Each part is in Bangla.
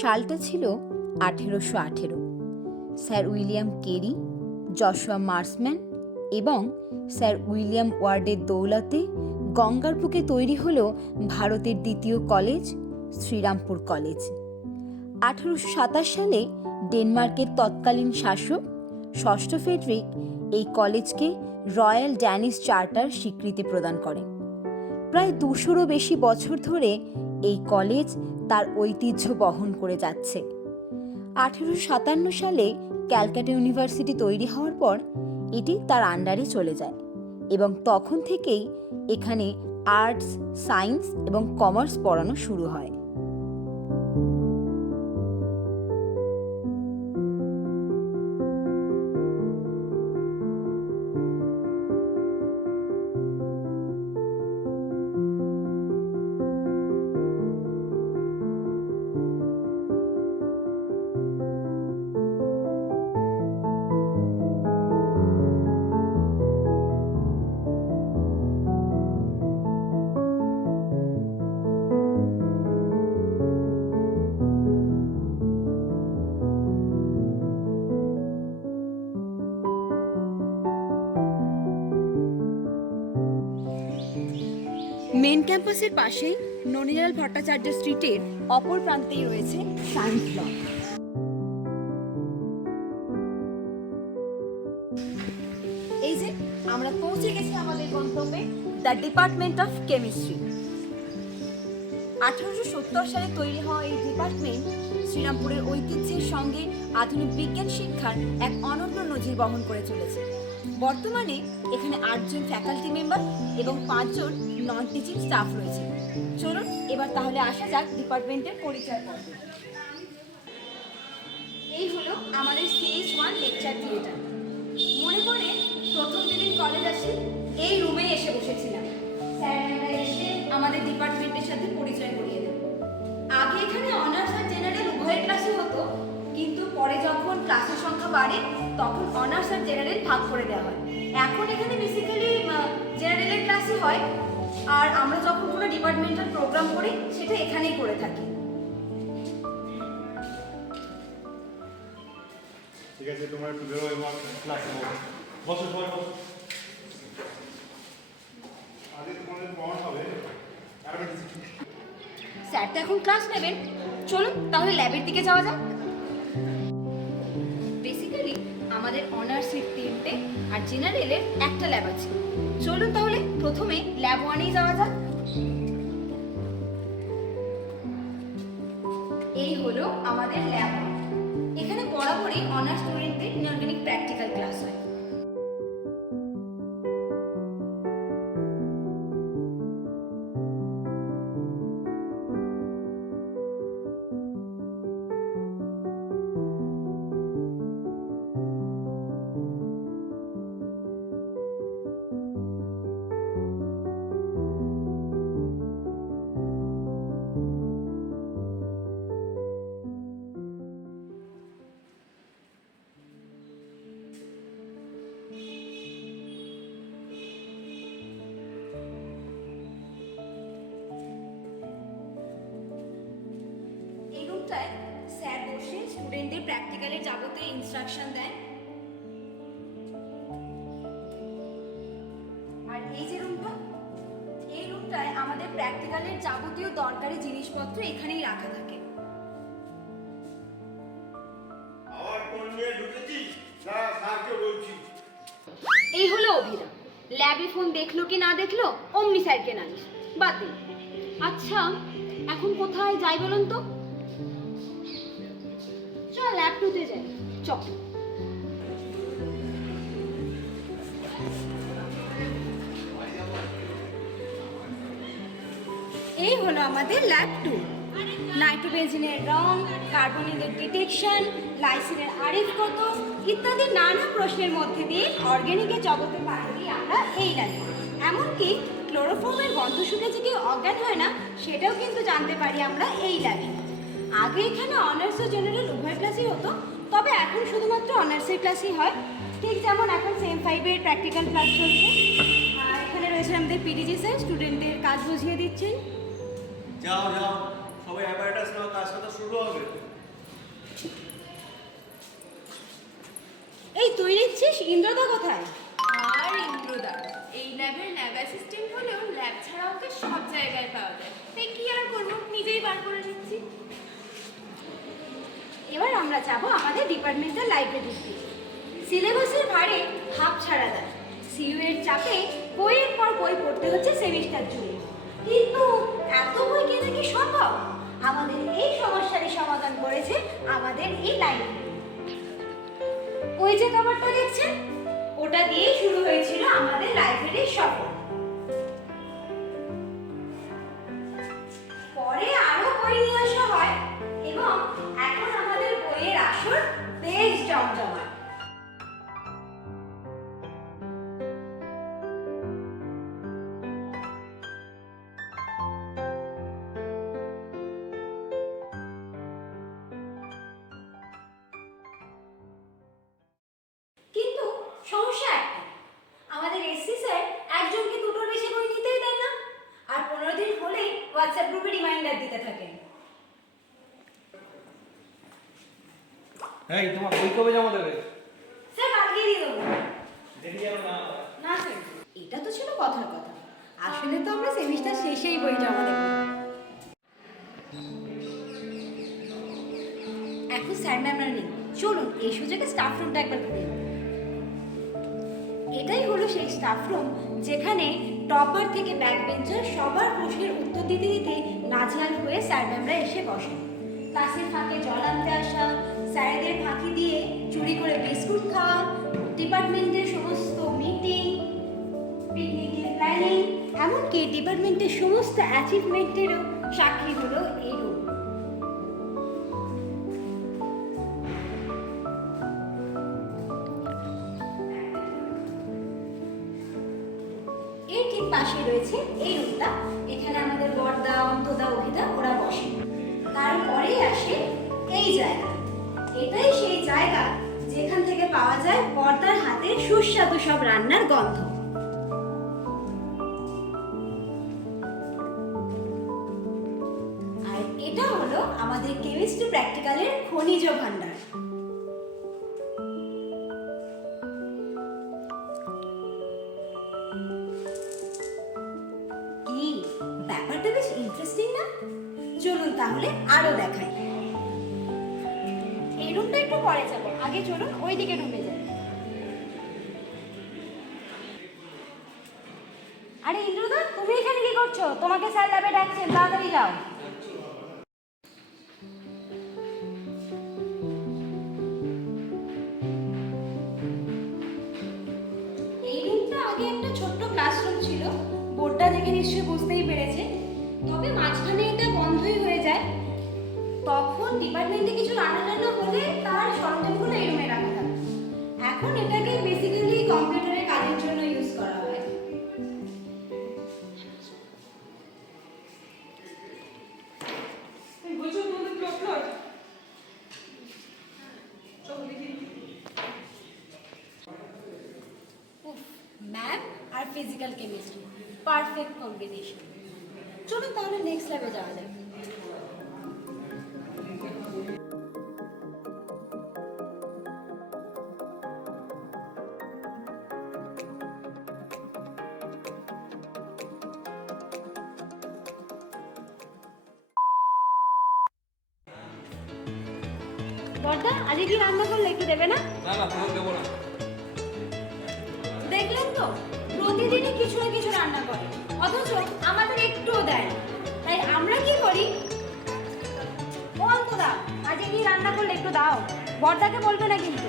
সালটা ছিল 1818। Sir William Carey, Joshua Marshman এবং স্যার উইলিয়াম ওয়ার্ডের দৌলতে গঙ্গার বুকে তৈরি হলো ভারতের দ্বিতীয় কলেজ, শ্রীরামপুর কলেজ। 1827 সালে ডেনমার্কের তৎকালীন শাসক ষষ্ঠ ফ্রেডরিক এই কলেজকে রয়্যাল ড্যানিশ চার্টার স্বীকৃতি প্রদান করেন। প্রায় 200-রও বেশি বছর ধরে এই কলেজ তার ঐতিহ্য বহন করে যাচ্ছে। 1857 সালে ক্যালকাটা ইউনিভার্সিটি তৈরি হওয়ার পর এটি তার আন্ডারে চলে যায় এবং তখন থেকেই এখানে আর্টস, সায়েন্স এবং কমার্স পড়ানো শুরু হয়। মেন ক্যাম্পাসের পাশেই ননীলাল ভট্টাচার্য স্ট্রিটের অপর প্রান্তেই রয়েছে সায়েন্স ব্লক। এই যে আমরা পৌঁছে গেছি আমাদের গন্তব্যে, দ্য ডিপার্টমেন্ট অফ কেমিস্ট্রি। 1870 সালে তৈরি হওয়া এই ডিপার্টমেন্ট শ্রীরামপুরের ঐতিহ্যের সঙ্গে আধুনিক বিজ্ঞান শিক্ষার এক অনন্য নজির বহন করে চলেছে। বর্তমানে এখানে 8 জন ফ্যাকাল্টি মেম্বার এবং 5 জন নন টিচিং স্টাফ রয়েছে। চলুন এবার তাহলে আসা যাক ডিপার্টমেন্টের পরিচয় পর্বে। এই হলো আমাদের CH1 লেকচার থিয়েটার। মনে পড়ে প্রথম যেদিন কলেজ আসি এই রুমে এসে বসেছিলাম। স্যারেরা এসে আমাদের ডিপার্টমেন্টের সাথে পরিচয় করিয়ে দেন। আগে এখানে অনার্স আর জেনারেল উভয় ক্লাসই হতো, কিন্তু পরে যখন ক্লাসের সংখ্যা বাড়ে তখন অনার্স আর জেনারেল ভাগ করে দেওয়া হয়। এখন এখানে বেসিক্যালি জেনারেলের ক্লাসই হয়, আর আমরা যখন কোনো ডিপার্টমেন্টাল প্রোগ্রাম করি সেটা এখানেই করে থাকি। ঠিক আছে, তোমরা একটু বেরো এবং ক্লাসে বসো। সবাই বসো। আগে তোমাদের পড়ানো হবে। স্যার তো এখন ক্লাস নেবেন, চলুন তাহলে ল্যাবের দিকে যাওয়া যাক। বেসিক্যালি আমাদের অনার্সের 3টে আর জেনারেলের একটা ল্যাব আছে। চলুন তাহলে প্রথমে ল্যাব 1-এই যাওয়া যাক। এই হলো আমাদের ল্যাব 1। এখানে বরাবরই অনার্স স্টুডেন্টদের ইনঅর্গানিক প্র্যাকটিক্যাল ক্লাস হয়। স্যার বসে স্টুডেন্টদের প্র্যাকটিক্যালের যাবতীয় ইনস্ট্রাকশন দেন। আর এই যে রুমটা, এই রুমটায় আমাদের প্র্যাকটিক্যালের যাবতীয় দরকারি জিনিসপত্র এখানেই রাখা থাকে। এই হলো অভিরাম। ল্যাবে ফোন দেখলো কি না দেখলো অমনি স্যারকে নালিশ, বাদ দিন। আচ্ছা এখন কোথায় যাই বলুন তো? চল ল্যাব 2-তে যাই, চল। এই হলো আমাদের ল্যাব 2। নাইট্রোবেনজিনের রং, কার্বনিলের ডিটেকশন, লাইসিনের আরিফ কত ইত্যাদি নানা প্রশ্নের মধ্যে দিয়ে অর্গানিকের জগতে পাড়ি দিই আমরা এই ল্যাবে। এমনকি ক্লোরোফর্মের গন্ধ শুনে যে কেউ অজ্ঞান হয় না সেটাও কিন্তু জানতে পারি আমরা এই ল্যাবে। আগে এখানে অনার্স ও জেনারেল উভয় ক্লাসই হতো, তবে এখন শুধুমাত্র অনার্সের ক্লাসই হয়। ঠিক যেমন এখন সেম 5-এর প্র্যাকটিক্যাল ক্লাস চলছে। আর এখানে রয়েছে আমাদের পিডিজি স্যার, স্টুডেন্টদের কাজ বুঝিয়ে দিচ্ছেন। যাও যাও, সবাই অ্যাপারেটাস নাও, কাজটা তো শুরু হবে। তুই নিচ্ছিস? ইন্দ্রদা কোথায়? আর ইন্দ্রদা এই ল্যাবের ল্যাব অ্যাসিস্ট্যান্ট হলেও ল্যাব ছাড়া ওকে সব জায়গায় পাওয়া যায়, তাই কি আর করবো, নিজেই বার করে নিচ্ছি। এবার আমরা যাব আমাদের ডিপার্টমেন্টাল লাইব্রেরিতে। সিলেবাসের ভারে হাফ ছাড়া দেয়, সিইউ এর চাপে বইয়ের পর বই পড়তে হচ্ছে সেমিস্টার জুড়ে। কিন্তু এত বই কেনা কি সম্ভব? আমাদের এই সমস্যারই সমাধান করেছে আমাদের এই লাইব্রেরি। ওই যে কভারটা দেখছেন, ওটা দিয়েই শুরু হয়েছিল আমাদের লাইব্রেরির সফর। পরে আরো বই নিয়ে আসা হয় এবং এখন আমাদের বইয়ের আসর বেশ জমজমাট। কিন্তু সমস্যা একটা, আমাদের এসসি স্যার একজনকে দুটোর বেশি বই নিতেই দেয় না, আর 15 দিন হলেই হোয়াটসঅ্যাপ গ্রুপে রিমাইন্ডার দিতে থাকেন। এই তোমার বই কবে জমা দেবে? স্যার কালকে দিয়ে দেবো। দেরি যেন না হয়। না স্যার, এটা তো ছিল কথার কথা, আসলে তো আমরা সেমিস্টার শেষেই বই জমা দেবো। এখন স্যার ম্যামরা নেই, চলুন এই সুযোগে স্টাফ রুমটা একবার ঘুরে নেব। এটাই হলো সেই স্টাফ রুম যেখানে টপার থেকে ব্যাক বেঞ্চার সবার প্রশ্নের উত্তর দিতে দিতে নাজেহাল হয়ে স্যার ম্যামরা এসে বসেন। ক্লাসের ফাঁকে জল আনতে আসা, স্যারেদের ফাঁকি দিয়ে চুরি করে বিস্কুট খাওয়া, ডিপার্টমেন্টের সমস্ত মিটিং, পিকনিকের প্ল্যানিং, এমনকি ডিপার্টমেন্টের সমস্ত অ্যাচিভমেন্টেরও সাক্ষী হলো এই রুম। এর ঠিক পাশে রয়েছে এই রুমটা, এখানে আমাদের বড়দা, অন্তদা, অভিদা ওরা বসে। তারপরেই আসে এই জায়গা, এটাই সেই জায়গা যেখান থেকে পাওয়া যায় বড়দার হাতের সুস্বাদু সব রান্নার গন্ধ। আর এটা হলো আমাদের কেমিস্ট্রি প্র্যাকটিক্যালের খনিজ ভাণ্ডার। কি ব্যাপারটা বেশ ইন্টারেস্টিং না? চলুন তাহলে আরো দেখাই। এই রুমটা একটু পরে যাব, আগে চলুন ওইদিকে রুমে যাই। আরে ইন্দ্রদা, তুমি এখানে কি করছো? তোমাকে স্যার ল্যাবে ডাকছেন, তাড়াতাড়ি যাও। এই রুমটা আগে একটা ছোট্ট ক্লাসরুম ছিল, বোর্ডটা দেখে নিশ্চয়ই বুঝতেই পেরেছে। তবে মাঝখানে এটা বন্ধই হয়ে যায়, তখন ডিপার্টমেন্টে কিছু রান্না হলে তার সরঞ্জামগুলো এই রুমে রাখা থাকে। এখন এটাকে বেসিক্যালি কম্পিউটারের কাজের জন্য ইউজ করা হয়। ম্যাথ আর ফিজিক্যাল কেমিস্ট্রি পারফেক্ট কম্বিনেশন। চলুন তাহলে নেক্সট ল্যাবে যাওয়া যাক। বড়দা, আজকে কি রান্না করলে একটু দেবে না? না না, পুরো দেবো না। দেখলেন তো, প্রতিদিনই কিছু না কিছু রান্না করে, অথচ আমাদের একটুও দেয় না। তাই আমরা কি করি, অন্তদা আজকে কি রান্না করলে একটু দাও, বড়দাকে বলবে না কিন্তু।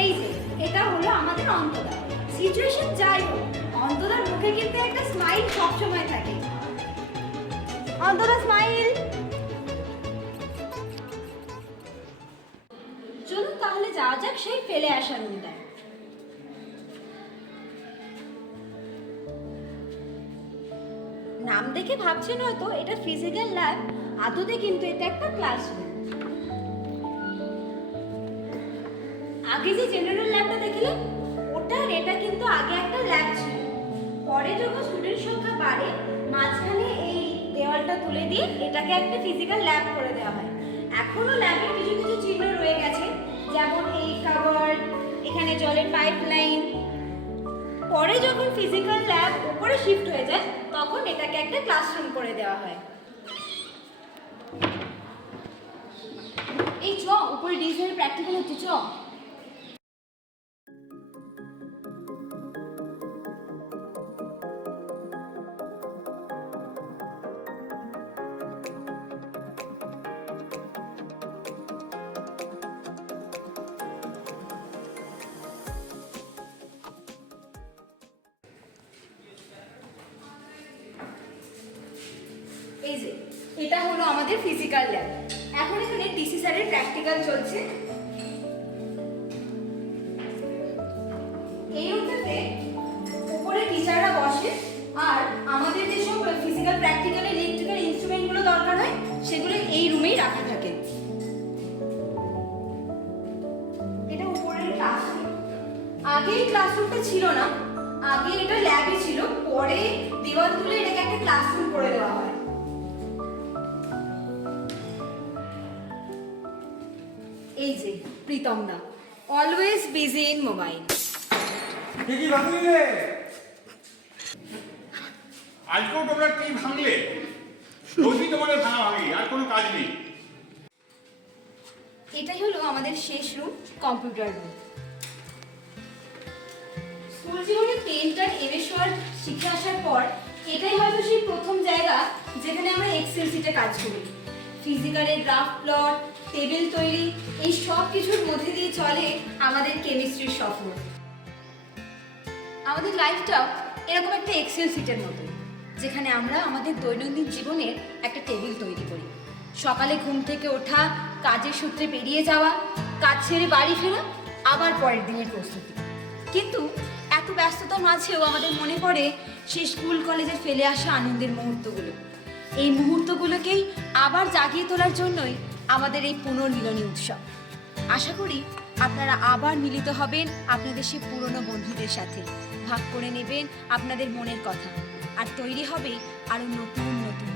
এই যে এটা হলো আমাদের অন্তদা। সিচুয়েশন যাই হোক, অন্তদার মুখে কিন্তু একটা স্মাইল সবসময় থাকে। অন্তদা স্মাইল। চলুন তাহলে যাওয়া যাক সেই ফেলে আসা রুমটায়। নাম দেখে ভাবছেন হয়তো এটা ফিজিক্যাল ল্যাব, আদতে কিন্তু এটা একটা ক্লাসরুম। আগে যে জেনারেল ল্যাবটা দেখলেন, ওটার এটা কিন্তু আগে একটা ল্যাব ছিল। পরে যখন স্টুডেন্ট সংখ্যা বাড়ে, মাঝখানে এই দেওয়াল দেওয়ালটা তুলে দিয়ে এটাকে একটা ফিজিক্যাল ল্যাব করে দেওয়া হয়। এখনো ল্যাবের কিছু কিছু চিহ্ন রয়ে গেছে, যেমন এই কাভার্ড, এখানে জলের পাইপলাইন। পরে যখন ফিজিক্যাল ল্যাব উপরে শিফট হয়ে যায় তখন এটাকে একটা ক্লাসরুম করে দেওয়া হয়। এই চ উপরে ডিজাইনের প্র্যাকটিক্যাল হচ্ছে, চ। এই যে এটা হলো আমাদের ফিজিক্যাল ল্যাব। এখন এখানে ডিসি স্যারের প্র্যাকটিক্যাল চলছে। এই রুমটাতে উপরে টিচাররা বসে আর আমাদের যেসব ফিজিক্যাল প্র্যাকটিক্যালের ইলেকট্রিক্যাল ইনস্ট্রুমেন্টগুলো দরকার হয় সেগুলো এই রুমেই রাখা থাকে। এটা উপরের ক্লাসরুম। আগে এই ক্লাসরুমটা ছিল না, আগে এটা ল্যাবই ছিল, পরে দেওয়াল তুলে এটাকে একটা ক্লাসরুম করে দেওয়া হয়। এই যে প্রীতম দা, অলওয়েজ বিজি ইন মোবাইল। কি ভাঙলি রে? আজকেও তোমরা কি ভাঙলে? রোজই তোমাদের ভাঙা ভাঙি, আর কোনো কাজ নেই। এটাই হলো আমাদের শেষ রুম, কম্পিউটার রুম। স্কুল জীবনে 10টা এমএস ওয়ার্ড শিখে আসার পর এটাই হয়তো সেই প্রথম জায়গা যেখানে আমরা এক্সেল শিটে কাজ করি। ফিজিক্যালের ড্রাফট প্লট, টেবিল তৈরি, এই সব কিছুর মধ্যে দিয়ে চলে আমাদের কেমিস্ট্রির সফর। আমাদের লাইফটাও এরকম একটা এক্সেল শিটের মতো, যেখানে আমরা আমাদের দৈনন্দিন জীবনের একটা টেবিল তৈরি করি। সকালে ঘুম থেকে ওঠা, কাজের সূত্রে বেরিয়ে যাওয়া, কাজ ছেড়ে বাড়ি ফেরা, আবার পরের দিনের প্রস্তুতি। কিন্তু এত ব্যস্ততার মাঝেও আমাদের মনে পড়ে সেই স্কুল কলেজে ফেলে আসা আনন্দের মুহূর্তগুলো। এই মুহূর্তগুলোকেই আবার জাগিয়ে তোলার জন্যই আমাদের এই পুনর্মিলনী উৎসব। আশা করি আপনারা আবার মিলিত হবেন আপনাদের সেই পুরনো বন্ধুদের সাথে, ভাগ করে নেবেন আপনাদের মনের কথা, আর তৈরি হবে আরও নতুন নতুন